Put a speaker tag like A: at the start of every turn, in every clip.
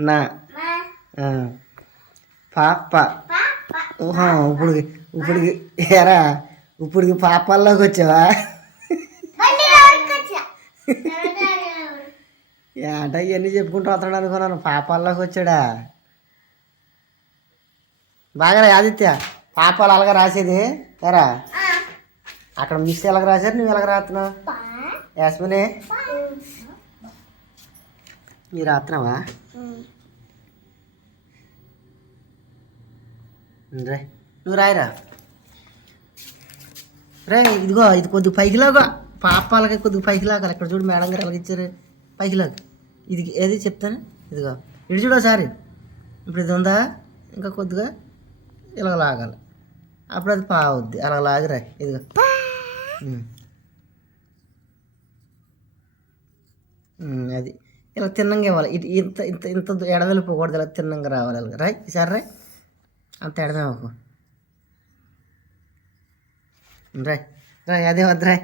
A: నా. పాప ఓహో ఇప్పుడు ఇప్పుడు ఎరా ఇప్పుడు పాపాల్లోకి వచ్చావా ఏట ఇవన్నీ చెప్పుకుంటూ వస్తాడు అనుకున్నాను పాపాల్లోకి వచ్చాడా బాగా ఆదిత్య పాపాలు అలాగ రాసేది ఎరా అక్కడ మిస్ ఎలాగ రాశారు నువ్వు ఎలాగ రాస్తున్నావు యాస్మినే మీరు రాత్రమా? రే నువ్వు రాయరా. రే ఇదిగో ఇది కొద్దిగా పైకిలాగా. పాపాలకి కొద్దిగా పైకి లాగాలి ఇక్కడ చూడు మేడం గారు ఎలాగ ఇచ్చారు ఇది ఏది చెప్తాను? ఇదిగో. ఇటు చూడు ఒకసారి. ఇప్పుడు ఇది ఉందా? ఇంకా కొద్దిగా ఇలాగ లాగాలి. అప్పుడు అది పావుద్ది. అలా లాగరా ఇదిగో. అది. ఇలా తిన్నంగా ఇవ్వాలి. ఇటు ఇంత ఇంత ఇంత ఎడవెళ్ళిపోకూడదు ఇలా తిన్నంగా రావాలి. అలాగ రాయ్ ఈసారి రాయ్ అంత ఎడమే ఒక రాయ్ రాయ్ అదే వద్దు రాయ్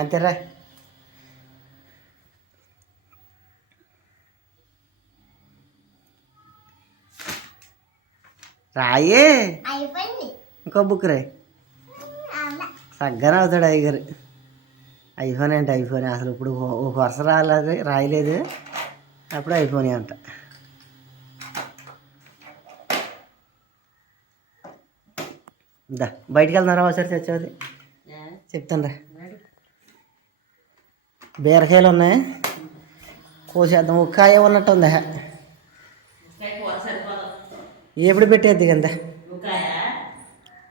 A: అంతే రాయ్. ఇంకో బుక్ రాయ్ సగ్గన అవుతాడు అయ్యగారు. ఐఫోన్ అంటే ఐఫోన్. అసలు ఇప్పుడు ఒక వరుస రాలేదు రాయలేదు. అప్పుడు ఐఫోన్ అంట. దా బయటికి వెళ్తున్నారా ఒకసారి తెచ్చేది? చెప్తాను రా బీరకాయలు ఉన్నాయి. కోసేద్దాం. ఒక కాయ ఉన్నట్టు ఉందా ఎప్పుడు పెట్టేద్ది కదా.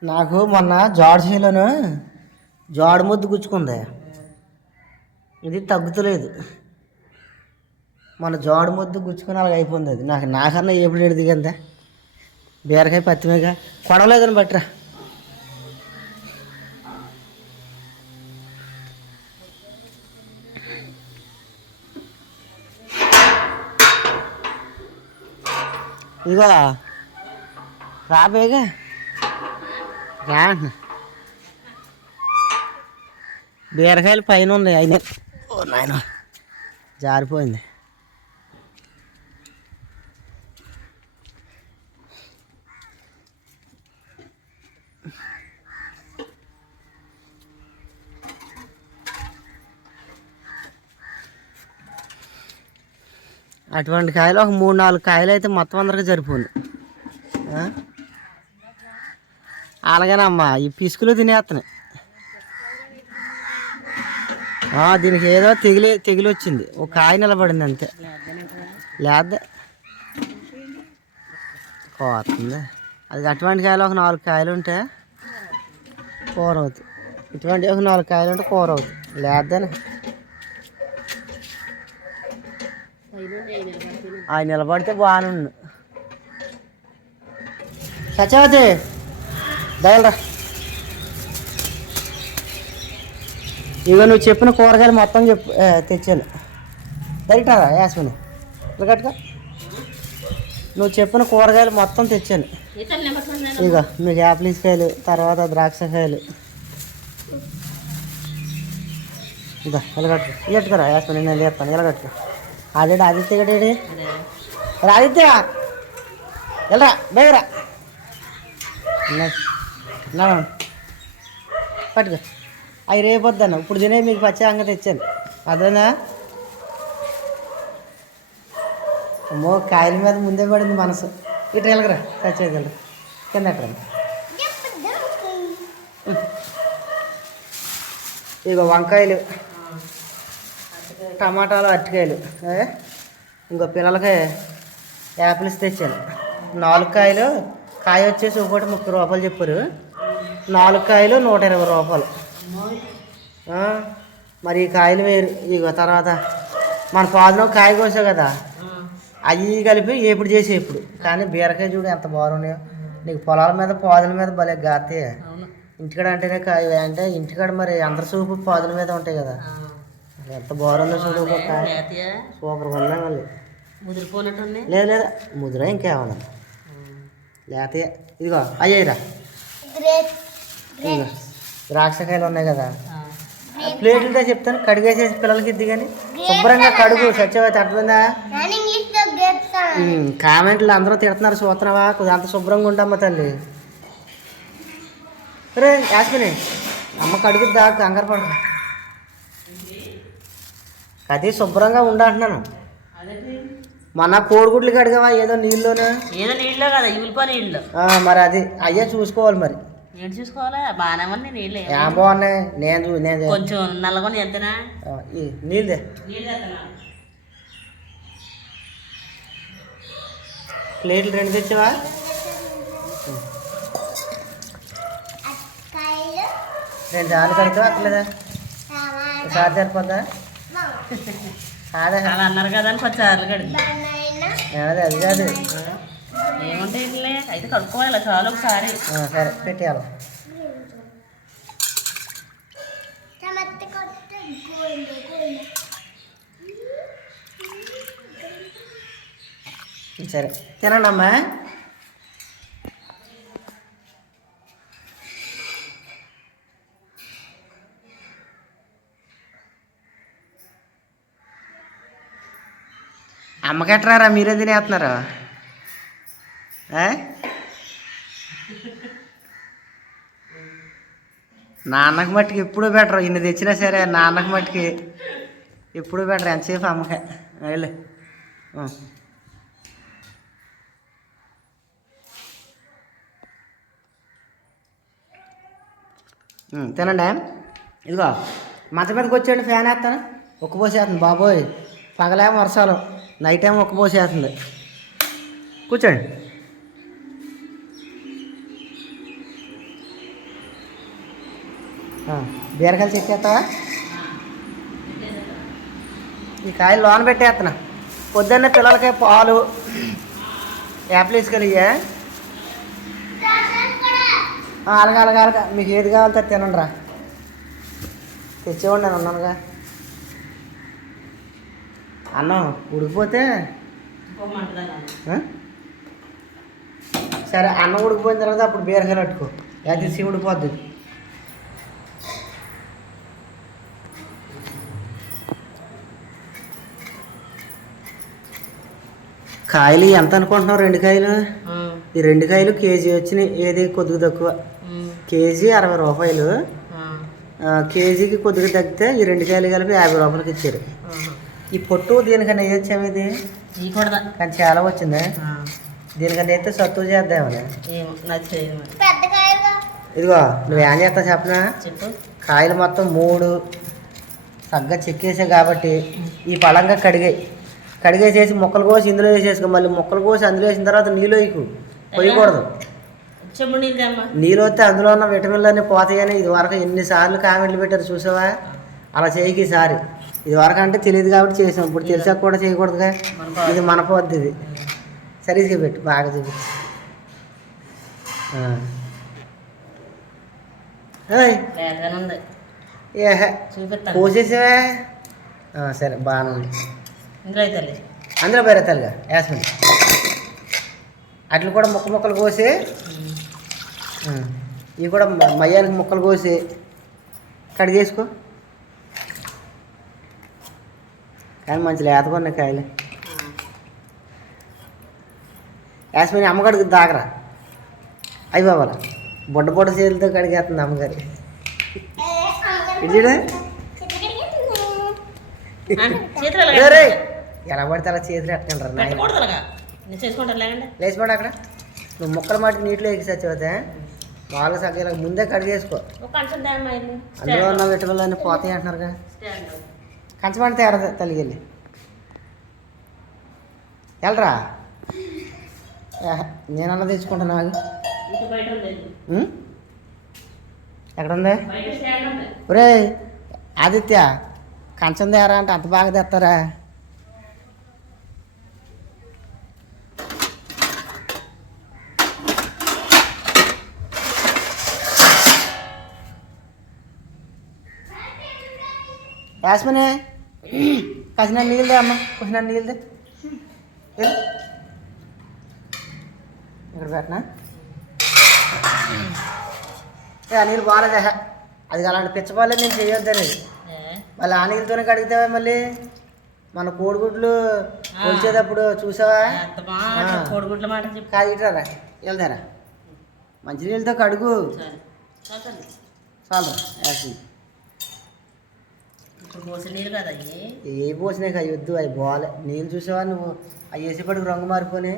A: నాకు మొన్న జాడ్ చేయలోను జాడు ముద్దు గుచ్చుకుంది. ఇది తగ్గుతలేదు. మన జోడ ముద్దు గుచ్చుకుని అలాగ అయిపోయింది అది. నాకు నాకన్నా ఎప్పుడు ఎడిది కదా బీరకాయ పత్తిమేగా కొడవలేదని బట్రా. ఇదిగో రాబేగా రా. బీరకాయలు పైన ఉన్నాయి అయినా. నాయన. జారిపోయింది. అటువంటి కాయలు ఒక మూడు నాలుగు కాయలు అయితే మొత్తం అందరికి సరిపోను అలాగేనమ్మా ఈ పిసుకులు తినేస్తున్నాయి. దీనికి ఏదో తెగిలి తెగిలి వచ్చింది ఒక కాయ నిలబడింది అంతే. లేదా పోతుంది. అది అటువంటి కాయలు ఒక నాలుగు కాయలు ఉంటే కూర అవుతుంది ఇటువంటి ఒక నాలుగు కాయలు ఉంటే కూర అవుతుంది లేదని అవి నిలబడితే బాగానే ఉంది సత్యవతి దయలరా ఇక నువ్వు చెప్పిన కూరగాయలు మొత్తం చెప్పు. తెచ్చాను. దరిటారా యాస్మిని? ఇలా కట్టుకో. నువ్వు చెప్పిన కూరగాయలు మొత్తం తెచ్చాను. ఇక మీకు యాప్లీస్ కాయలు తర్వాత ద్రాక్షకాయలు. ఇదా ఇలా కట్టు ఇలా కట్టుకోరా నేను చెప్తాను ఇలా కట్టుకో. ఆల్రెడీ ఆదిత్య గడేడి ఆదిత్య! వెళ్ళరా బేగరా పట్టుకో. అవి రేపొద్దన్న ఇప్పుడు తినే మీకు పచ్చి అంగ తెచ్చాను. అదేనా అమ్మో కాయల మీద ముందే పడింది మనసు. ఇటు వెళ్ళగరా చచ్చేది వెళ్ళరా. కింద ఇగో వంకాయలు టమాటాలు అరటికాయలు ఇంకో పిల్లలకి యాపిల్స్ తెచ్చాను. నాలుగు కాయలు కాయ వచ్చేసి ఒకటి ముప్పై రూపాయలు చెప్పారు. నాలుగు కాయలు నూట ఇరవై రూపాయలు. మరి ఈ కాయలు వేరు. ఇగో తర్వాత మన పాదులో కాయ కోసావు కదా. అవి కలిపి ఎప్పుడు చేసే ఇప్పుడు. కానీ బీరకాయ చూడు ఎంత బాగున్నాయో. నీకు పొలాల మీద పాదుల మీద భలే గాతే. ఇంటికాడ అంటేనే కాయ. అంటే ఇంటికాడ మరి అందరి చూపు పాదుల మీద ఉంటాయి కదా. ఎంత బాగుందో చూడు సూపర్గా ఉన్నాయి మళ్ళీ. లేదు లేదా. ముద్ర ఇంకేమన్నా లేతే ఇదిగో ఇదిగో. ద్రాక్షకాయలు ఉన్నాయి కదా. ప్లేట్లతో చెప్తాను. కడిగేసేసి పిల్లలకి ఇద్ది కానీ. శుభ్రంగా కడుగు. సత్యవతి అర్థమైందా?
B: నేను ఇంగ్లీష్లో గేప్తాను.
A: ఉమ్, కామెంట్లు అందరూ తిడుతున్నారు. చూస్తున్నావా కొద్దిగా అంత శుభ్రంగా ఉండమ్మ తల్లి. రే యాస్మిని అమ్మ కడుగుద్దా? కంగారు పడ అది శుభ్రంగా ఉండంటున్నాను మన కోడిగుడ్లు కడిగావా ఏదో నీళ్ళలోనే?
C: ఏదో నీళ్ళు కదా? ఇవిలిపో నీళ్ళు
A: ఆ, మరి అది. అయ్యే చూసుకోవాలి మరి.
C: ఏంటి చూసుకోవాలా? బాగానే ఉంది నీళ్ళు.
A: ఏం బాగున్నాయి. నేను చూ- నేను
C: కొంచెం నల్లగొని ఎంతనా? నీళ్ళు.
A: ప్లేట్లు రెండు తెచ్చావా? రెండు ఆలు కడతావా అక్కర్లేదా?
B: టమాటా
A: ఒకసారి సరిపోద్దా? కాదా
C: చాలా అన్నారు కదా అని కొంచెం అర్లు కడిగి
A: అదే అది. కాదు
C: ఏముంటాయి? అయితే కడుక్కోవాలి చాలు ఒకసారి
A: ఆ, సరే పెట్టేయాలి
B: టమాటా కొట్టు గోల్డ్ గోల్డ్
A: సరే తినండి అమ్మా అమ్మకెట్టరారా మీరే తినేస్తున్నారు ఆ? నాన్నకి మట్టుకి ఎప్పుడు బెటర్. ఇన్ని తెచ్చినా సరే నాన్నకి మట్టుకి ఎప్పుడు బెటర్. ఎంతసేపు అమ్మకే? వెళ్ళు. తినండి. ఇదిగో మంచం మీదకి వచ్చేయండి ఫ్యాన్ వేస్తాను. ఒక్క పోసేస్తుంది. బాబోయ్ పగలేమో వర్షాలు. నైట్ ఏమో ఒక్క పోసేస్తుంది. కూర్చోండి. బీరకాయలు చెక్కేస్తావా ఈ కాయలు లోన పెట్టేస్తున్నా పొద్దున్నే పిల్లలకి పాలు యాపిల్ ఇసుకలియ్యా అలాగా అలాగా అలాగా. మీకు ఏది కావాలో అది తినండి రా. తెచ్చేవాడి నేను ఉన్నానుగా. అన్నం ఉడికిపోతే? సరే అన్నం ఉడికిపోయిన తర్వాత అప్పుడు బీరకాయలు పట్టుకో లేకపోతే సీ ఉడిపోద్ది కాయలు ఎంత అనుకుంటున్నావు? రెండు కాయలు? ఈ రెండు కాయలు కేజీ వచ్చినాయి. ఏది కొద్దిగా తక్కువ? కేజీ అరవై రూపాయలు. కేజీకి కొద్దిగా తగ్గితే ఈ రెండు కాయలు కలిపి యాభై రూపాయలకి ఇచ్చారు. ఈ పొట్టు దీనికన్నా వేయచ్చాము ఇది?
C: ఈ కూడా
A: కానీ చాలా వచ్చింది. దీనికన్నా అయితే సత్తు చేద్దామని. ఇదిగో నువ్వు ఏం చేస్తావు చెప్పనా?
C: చెప్పు.
A: కాయలు మొత్తం మూడు. సగ్గా చెక్కేసావు కాబట్టి ఈ పళంగా కడిగాయి. కడిగేసేసి మొక్కలు కోసి ఇందులో వేసేసుకో. మళ్ళీ మొక్కలు కోసి అందులో వేసిన తర్వాత నీళ్ళు వేయకు. పోయకూడదు.
C: నీళ్ళు
A: వస్తే అందులో ఉన్న విటమిన్లు అన్నీ పోతాయని ఇది వరకు ఎన్నిసార్లు కామెంట్లు పెట్టారు చూసావా? అలా చేయకి ఈసారి. ఇది వరకు అంటే తెలియదు కాబట్టి చేసాం. ఇప్పుడు తెలిసాక కూడా చేయకూడదుగా. ఇది మన పద్ధతి ఇది. సరిగ్గా పెట్టు. బాగా చూపి.
C: లేతగానే ఉంది
A: ఏ
C: చూపిస్తాను
A: కోసేసావా? ఆ, సరే బాగానే ఉంది. అందులో బెరతలుగా యాస్మిన్. అట్లు కూడా ముక్క ముక్కలు కోసి ఇవి కూడా మయ్యానికి ముక్కలు కోసి కడిగేసుకో కానీ మంచి లేతకున్నాయి కాయలు. యాస్మిన్ అమ్మగడికి దాగరా. అయ్యి బాబాల బుడ్డ బుడ్డ చేతులతో కడిగేస్తుంది అమ్మగారి. ఇది ఎలా పడితే అలా చేతులు ఎట్టకంటారు లేచిపోడు అక్కడ. నువ్వు ముక్కల మాటికి నీటిలో ఎక్కి చచ్చిపోతే మామూలుగా సగం ఇలా ముందే కడిగేసుకో అందులో ఉన్న విటమిన్లు అన్నీ పోతాయి అంటున్నారుగా. కంచమంటే ఎర్ర తల్లికి వెళ్ళి. వెళ్ళరా నేనన్నా తెచ్చుకుంటాను ఆగు.
C: ఇది బయట ఉండేది
A: ఉం? ఎక్కడ ఉంది
C: బయట స్టాండ్ ఉంది.
A: ఒరే ఆదిత్య కంచం తేరా అంటే అంత బాగా తెస్తారా? యాస్మినే కాసిన నీళ్ళు అమ్మ కొంచెం నీళ్ళు. ఇక్కడ పెట్టనా? ఏ, ఆ నీళ్ళు బాగాలేదా. అది అలాంటి పిచ్చబాలే నేను చేయొద్దు అనేది. మళ్ళీ ఆ నీళ్ళతోనే కడుగుతావా మళ్ళీ? మన కోడిగుడ్లు కొలిచేటప్పుడు చూసావా?
C: కోడిగుడ్ల మాట చెప్పు.
A: కాదు ఇట్రారా వెళ్తారా మంచినీళ్ళతో కడుగు.
C: చాలు
A: చాలు వేసి
C: ఇప్పుడు పోసిన నీళ్ళు కదా అయ్యి
A: ఏ పోసినాయి అవి వద్దు అవి బాగాలే నేను చూసావా నువ్వు. అవి వేసేపటికి రంగు మారిపోయి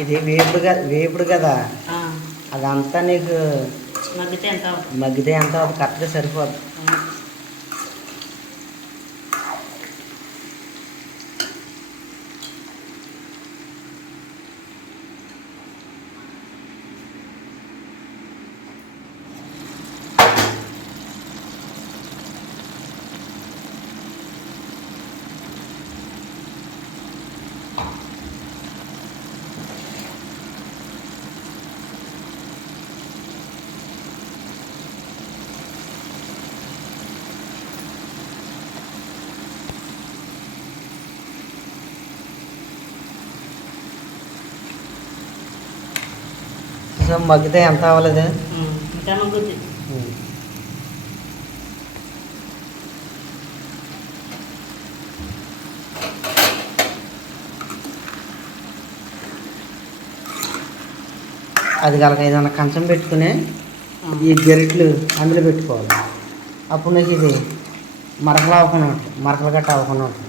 A: ఇది వేపుడు వేపుడు కదా. అదంతా నీకు
C: మగ్గితే ఎంత
A: మగ్గితే ఎంత కరెక్ట్గా సరిపోదు సో మగ్గితే ఎంత అవ్వలేదు?
C: ఉమ్, ఇంకా మగ్గుద్ది.
A: అది కనుక ఏదైనా కంచం పెట్టుకుని ఈ గరిట్లు అందులో పెట్టుకోవాలి. అప్పుడు నీకు ఇది మరకలు అవ్వకుండా ఉంటుంది మరకలు గట్ట అవ్వకుండా ఉంటుంది.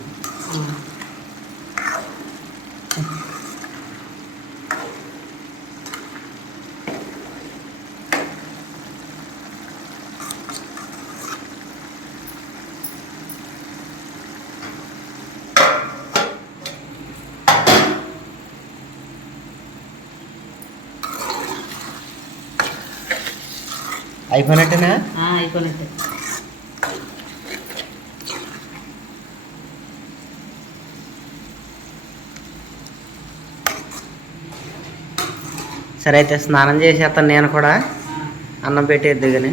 A: అయిపోయినట్టేనా
C: అయిపోయినట్టే
A: సరే అయితే స్నానం చేసేస్తాను నేను కూడా. అన్నం పెట్టేద్దు కానీ